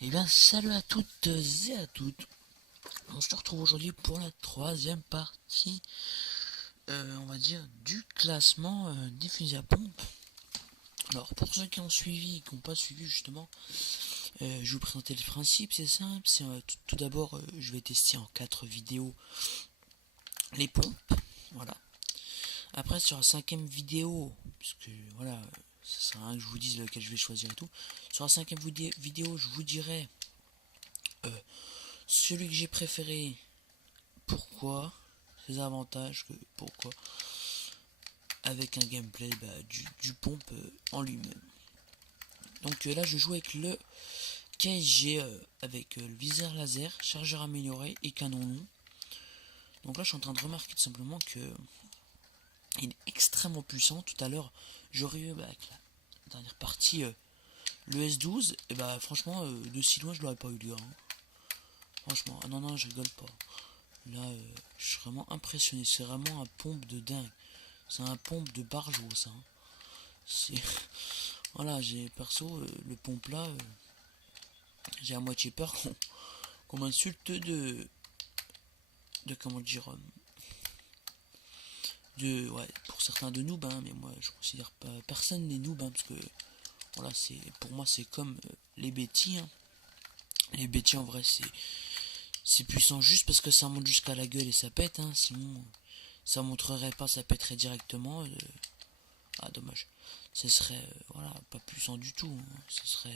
Et bien salut à toutes et à toutes. On se retrouve aujourd'hui pour la troisième partie, on va dire, du classement des fusils à pompe. Alors pour ceux qui ont suivi et qui n'ont pas suivi justement, je vais vous présenter le principe, c'est simple. C'est tout d'abord, je vais tester en 4 vidéos les pompes, voilà. Après sur la cinquième vidéo, parce que voilà, ça sert à rien que je vous dise lequel je vais choisir et tout. Sur la cinquième vidéo, je vous dirai celui que j'ai préféré, pourquoi, ses avantages, pourquoi, avec un gameplay du pompe en lui-même. Donc là je joue avec le KSG avec le viseur laser, chargeur amélioré et canon long. Donc là je suis en train de remarquer tout simplement que il est extrêmement puissant. Tout à l'heure j'aurais eu avec la dernière partie le S12, et bah franchement de si loin je l'aurais pas eu lui, hein. Franchement, ah non non je rigole pas. Là je suis vraiment impressionné, c'est vraiment un pompe de dingue. C'est un pompe de barjo ça, hein. C'est voilà, j'ai perso le pompe là, j'ai à moitié peur qu'on m'insulte de comment dire de ouais, pour certains de noob, hein, mais moi je considère pas personne n'est noob, hein, parce que voilà, c'est pour moi c'est comme les Betty, hein. Les Betty en vrai c'est puissant juste parce que ça monte jusqu'à la gueule et ça pète, hein, sinon ça montrerait pas, ça pèterait directement. Ah dommage, ce serait voilà pas puissant du tout, hein. Ce serait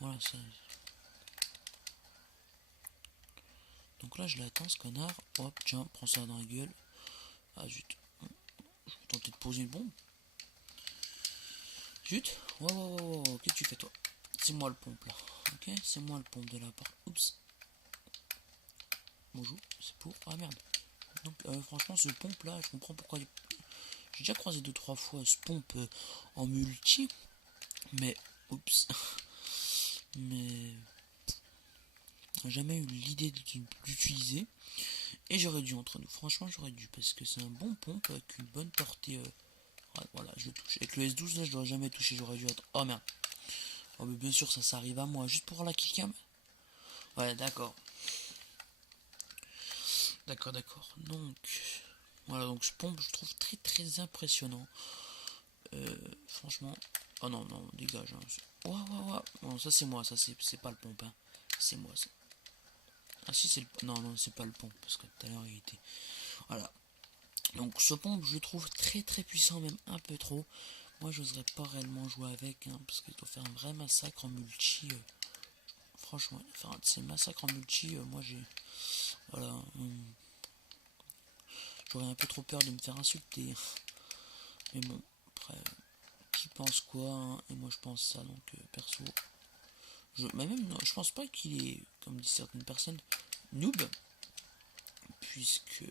voilà ça. Donc là je l'attends ce connard, hop tiens, prends ça dans la gueule. Ah zut, je vais tenter de poser une bombe. Zut, qu'est-ce que tu fais toi? C'est moi le pompe là, ok? C'est moi le pompe de la part. Oups, bonjour, c'est pour. Ah merde. Donc franchement ce pompe là, je comprends pourquoi. J'ai déjà croisé deux trois fois ce pompe en multi, mais oups, mais j'ai jamais eu l'idée d'utiliser. Et j'aurais dû entre nous, franchement j'aurais dû, parce que c'est un bon pompe avec une bonne portée. Voilà, je le touche. Avec le S12 là, je l'aurais jamais touché, j'aurais dû être. Oh merde. Oh mais bien sûr ça arrive à moi, juste pour la killcam. Ouais d'accord. D'accord, d'accord. Donc, voilà, donc ce pompe, je trouve très très impressionnant. Franchement. Oh non, non, dégage. Hein. Non, ça c'est moi, ça c'est pas le pompe. Hein. C'est moi ça. Ah si, c'est le. Non, non, c'est pas le pompe, parce que tout à l'heure il était. Voilà. Donc ce pompe, je le trouve très très puissant, même un peu trop. Moi, j'oserais pas réellement jouer avec, hein, parce qu'il doit faire un vrai massacre en multi. Franchement, faire un de ces massacres en multi, moi j'ai. Voilà. J'aurais un peu trop peur de me faire insulter. Mais bon, après, qui pense quoi, hein, et moi je pense ça, donc perso. Mais même, non, je pense pas qu'il est, comme disent certaines personnes, noob, puisque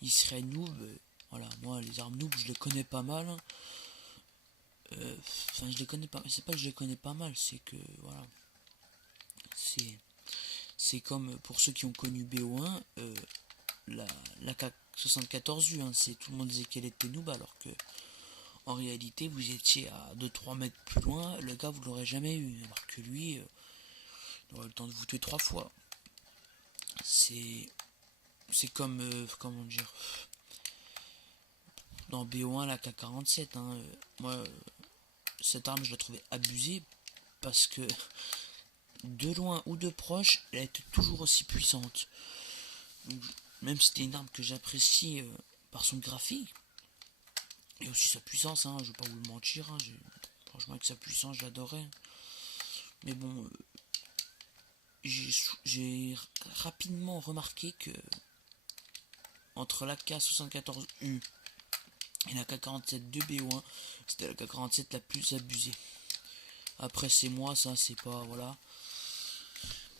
il serait noob. Voilà, moi les armes noob, je les connais pas mal. Hein. Enfin, je les connais pas. C'est pas que je les connais pas mal, c'est que voilà, c'est c'est comme pour ceux qui ont connu BO1, la la K74U, hein, c'est tout le monde disait qu'elle était noob alors que en réalité, vous étiez à 2-3 mètres plus loin, le gars vous l'aurez jamais eu, alors que lui, il aurait le temps de vous tuer 3 fois. C'est c'est comme comment dire, dans BO1 la K47, hein, moi cette arme je la trouvais abusée parce que de loin ou de proche, elle était toujours aussi puissante. Donc, même si c'était une arme que j'apprécie par son graphique et aussi sa puissance, hein, je vais pas vous le mentir, hein, franchement avec sa puissance j'adorais. Mais bon, j'ai rapidement remarqué que entre la K74U et la K47 de BO1, c'était la K47 la plus abusée. Après c'est moi, ça c'est pas voilà.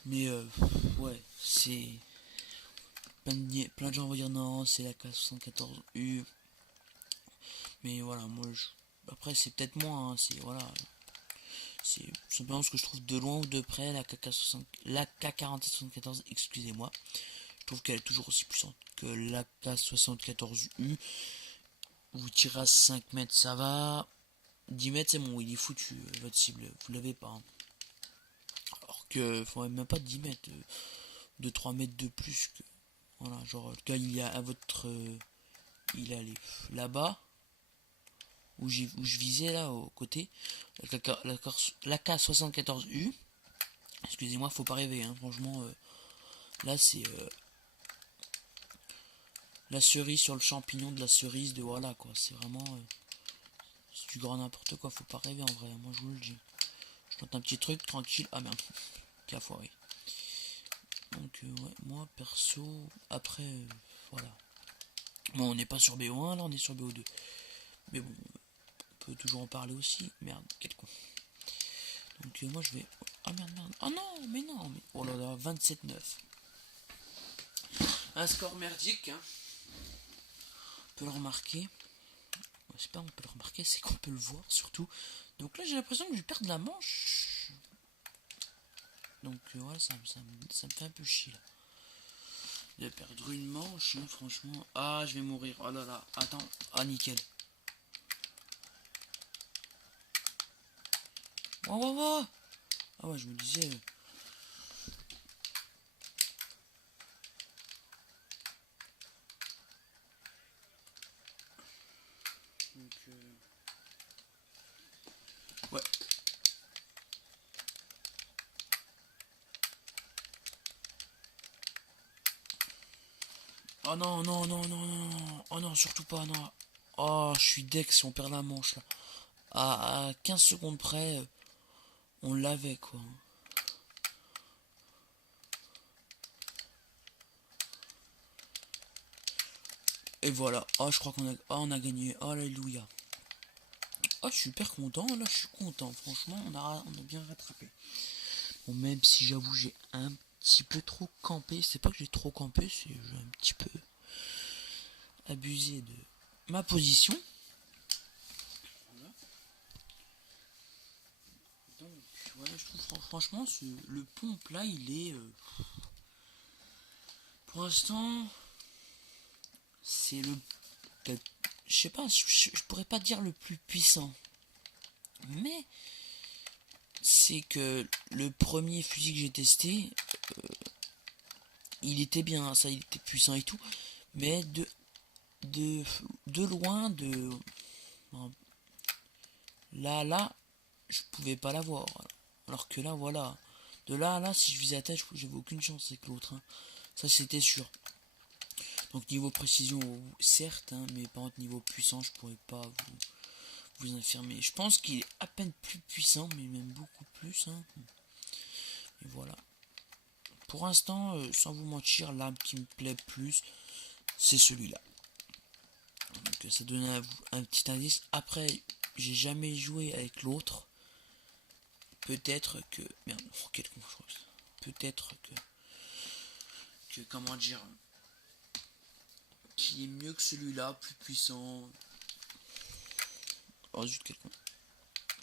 Mais ouais, c'est plein de gens vont dire non, c'est la K74U. Mais voilà, après c'est peut-être moi, hein, c'est voilà. C'est simplement ce que je trouve de loin ou de près la K4774, excusez-moi. Je trouve qu'elle est toujours aussi puissante que la K74U. Vous tirez à 5 mètres, ça va. 10 mètres, c'est bon, il est foutu, votre cible. Vous l'avez pas. Hein. que, faut même pas 10 mètres, de 3 mètres de plus que, voilà, genre, le gars, il y a à votre, il est allé là-bas, où je visais là, au côté, l'AK-74U, excusez-moi, faut pas rêver, hein, franchement, là, c'est, la cerise sur le champignon de la cerise de voilà, quoi, c'est vraiment, c'est du grand n'importe quoi, faut pas rêver en vrai, moi je vous le dis. Je tente un petit truc tranquille. Ah merde, qui a foiré. Donc ouais, moi perso, après voilà. Bon, on n'est pas sur BO1 là, on est sur BO2. Mais bon, on peut toujours en parler aussi. Merde, quel con. Donc moi je vais. Ah merde, merde. Oh non, mais non, mais. Oh là là, 27-9. Un score merdique, hein. On peut le remarquer. Je sais pas, on peut le remarquer, c'est qu'on peut le voir surtout. Donc là j'ai l'impression que je perds de la manche. Donc ouais, ça me fait un peu chier là. De perdre une manche, hein, franchement. Ah, je vais mourir. Oh là là, attends. Ah, nickel. Oh, oh, oh. Ah ouais, je me disais. Donc, ouais. Oh non, non, non, non, non. Oh non, surtout pas, non. Oh, je suis deck si on perd la manche là. À 15 secondes près, on l'avait quoi. Et voilà. Oh, je crois qu'on a, on a gagné. Alléluia. Oh, je suis super content. Là, je suis content. Franchement, on a bien rattrapé. Bon, même si j'avoue, j'ai un petit peu trop campé. C'est pas que j'ai trop campé, c'est que j'ai un petit peu abusé de ma position. Voilà. Donc, ouais, je trouve franchement, le pompe là, il est. Pour l'instant, c'est le. Je sais pas, je pourrais pas dire le plus puissant. Mais c'est que le premier fusil que j'ai testé, il était bien, ça, il était puissant et tout. Mais de loin, là, je pouvais pas l'avoir. Alors que là, voilà. De là à là, si je visais la tête, j'avais aucune chance avec l'autre. Hein. Ça, c'était sûr. Donc, niveau précision, certes, hein, mais par contre, niveau puissant, je pourrais pas vous infirmer. Je pense qu'il est à peine plus puissant, mais même beaucoup plus. Hein. Et voilà. Pour l'instant, sans vous mentir, l'arme qui me plaît plus, c'est celui-là. Donc, ça donne un petit indice. Après, j'ai jamais joué avec l'autre. Peut-être que. Merde, quel con, peut-être que. Comment dire. Qui est mieux que celui-là, plus puissant. Oh zut, quel con.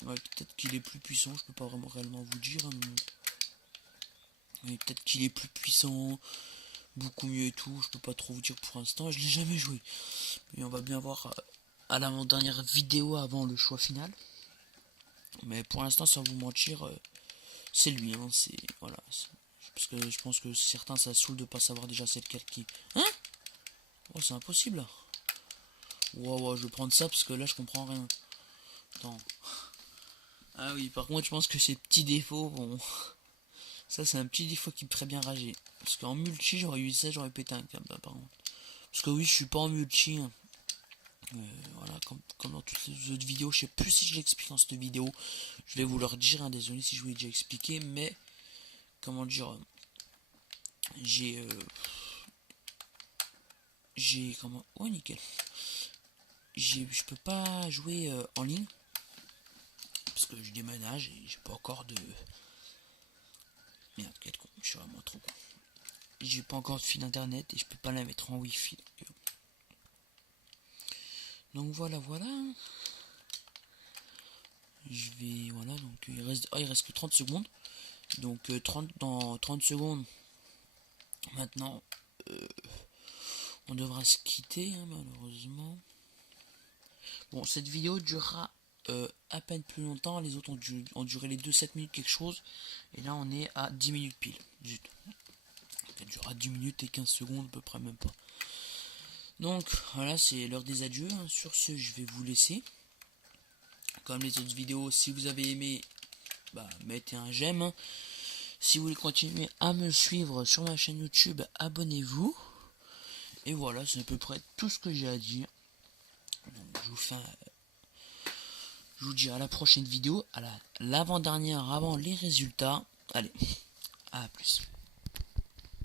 Ouais, peut-être qu'il est plus puissant, je peux pas vraiment réellement vous dire. Hein, mais peut-être qu'il est plus puissant, beaucoup mieux et tout. Je peux pas trop vous dire pour l'instant, je l'ai jamais joué. Mais on va bien voir à l'avant-dernière vidéo avant le choix final. Mais pour l'instant, sans vous mentir, c'est lui. Hein, c'est voilà. Parce que je pense que certains ça saoule de pas savoir déjà c'est lequel qui. Hein? Oh, c'est impossible là. Wow, je vais prendre ça parce que là je comprends rien. Attends. Ah oui, par contre, je pense que ces petits défauts, bon. Ça, c'est un petit défaut qui me ferait bien rager. Parce qu'en multi, j'aurais eu ça, j'aurais pété un câble, par contre. Parce que oui, je suis pas en multi. Hein. Voilà, comme dans toutes les autres vidéos. Je sais plus si je l'explique dans cette vidéo. Je vais vous le redire, hein, désolé si je vous l'ai déjà expliqué. Mais, comment dire. J'ai. Comment. Oh, nickel. Je peux pas jouer en ligne. Parce que je déménage et j'ai pas encore de. Merde, quel con, je suis vraiment trop con. J'ai pas encore de fil internet et je peux pas la mettre en wifi. Donc voilà. Je vais. Voilà, donc il reste que 30 secondes. Donc dans 30 secondes. Maintenant, on devra se quitter, hein, malheureusement. Bon, cette vidéo durera à peine plus longtemps. Les autres ont duré les deux 7 minutes quelque chose. Et là on est à 10 minutes pile. Zut. Ça durera 10 minutes et 15 secondes à peu près, même pas. Donc voilà, c'est l'heure des adieux. Sur ce, je vais vous laisser. Comme les autres vidéos, si vous avez aimé, bah, mettez un j'aime. Si vous voulez continuer à me suivre sur ma chaîne YouTube, abonnez-vous. Et voilà, c'est à peu près tout ce que j'ai à dire. Donc, je vous dis à la prochaine vidéo, à l'avant-dernière avant les résultats. Allez, à plus.